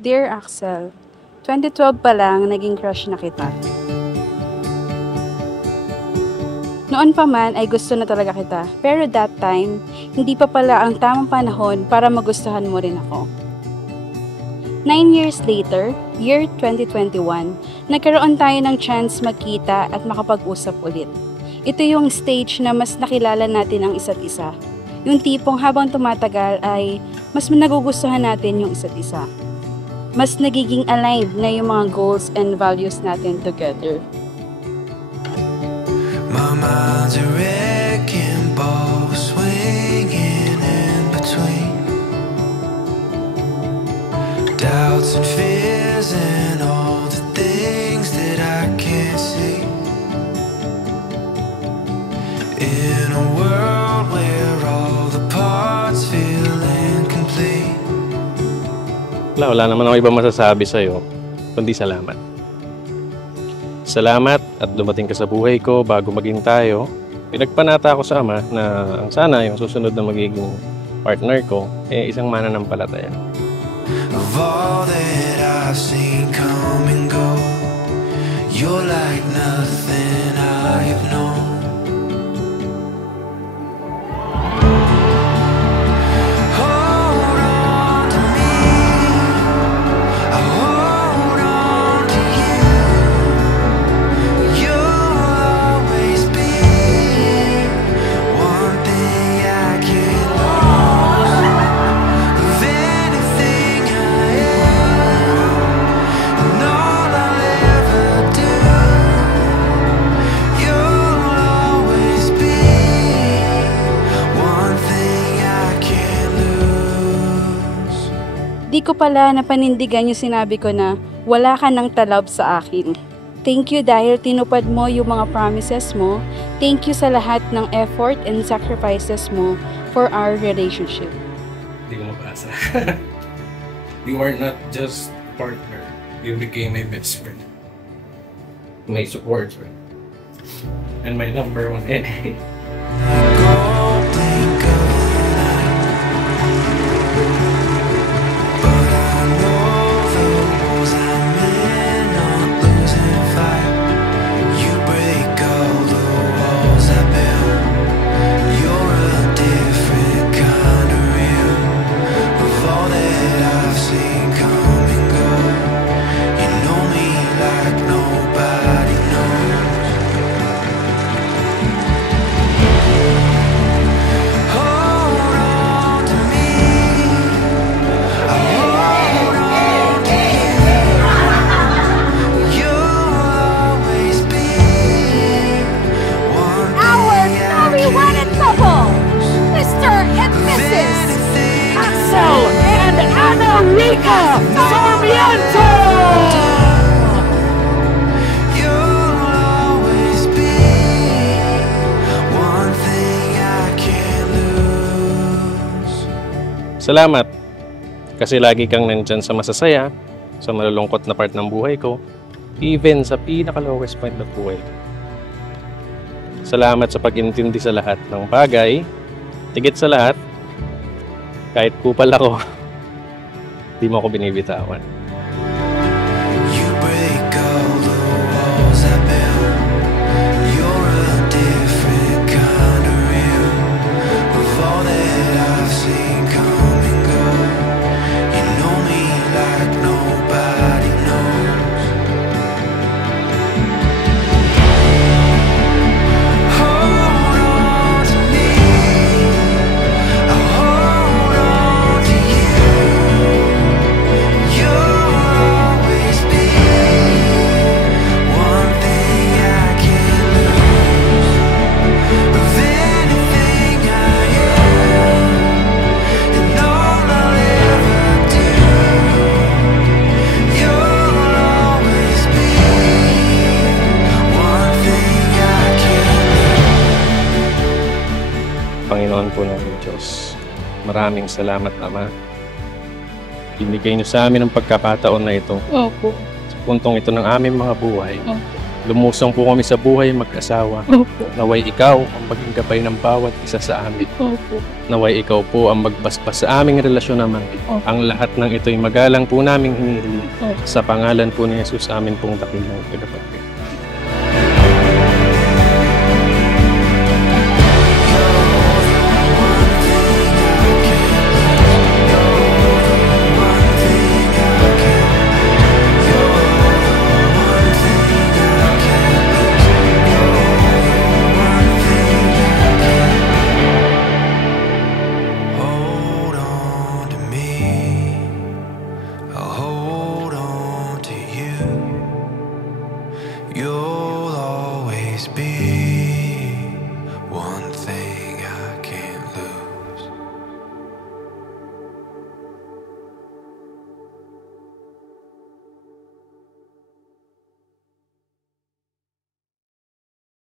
Dear Axel, 2012 pa lang naging crush na kita. Noon pa man ay gusto na talaga kita, pero that time, hindi pa pala ang tamang panahon para magustuhan mo rin ako. 9 years later, year 2021, nagkaroon tayo ng chance magkita at makapag-usap ulit. Ito yung stage na mas nakilala natin ang isa't isa. Yung tipong habang tumatagal ay mas nagugustuhan natin yung isa't isa. Mas nagiging aligned na yung mga goals and values natin together. My mind's a wrecking ball, swinging in between doubts and fears and all the things that I can't see. In a world where all the parts feel incomplete. Wala naman ako ibang masasabi sa'yo, kundi salamat. Salamat at dumating ka sa buhay ko bago maging tayo. Pinagpanata ako sa Ama na ang sana yung susunod na magiging partner ko isang mananampalataya. Of all that I've seen come and go, you're like nothing I've known. Di ko pala napanindigan yung sinabi ko na wala ka ng talab sa akin. Thank you dahil tinupad mo yung mga promises mo. Thank you sa lahat ng effort and sacrifices mo for our relationship. Hindi ko mabasa. You are not just partner. You became my best friend. My support friend. And my number one enemy. Salamat kasi lagi kang nandyan sa masasaya, sa malulungkot na part ng buhay ko, even sa pinaka-lowest point ng buhay ko. Salamat sa pag-intindi sa lahat ng bagay, tigit sa lahat, kahit kupal ako, di mo ako binibitawan. Panginoon po namin Diyos, maraming salamat Ama. Binigay niyo sa amin ang pagkakataon na ito. Opo. Sa puntong ito ng aming mga buhay. Opo. Lumusong po kami sa buhay mag-asawa. Opo. Naway ikaw ang maging gabay ng bawat isa sa amin. Opo. Naway ikaw po ang magbasbas sa aming relasyon naman. Opo. Ang lahat ng ito'y magalang po naming hinihiling. Opo. Sa pangalan po ni Jesus, amin pong dakilang tagapagligtas. Hold on to me, I'll hold on to you. You'll always be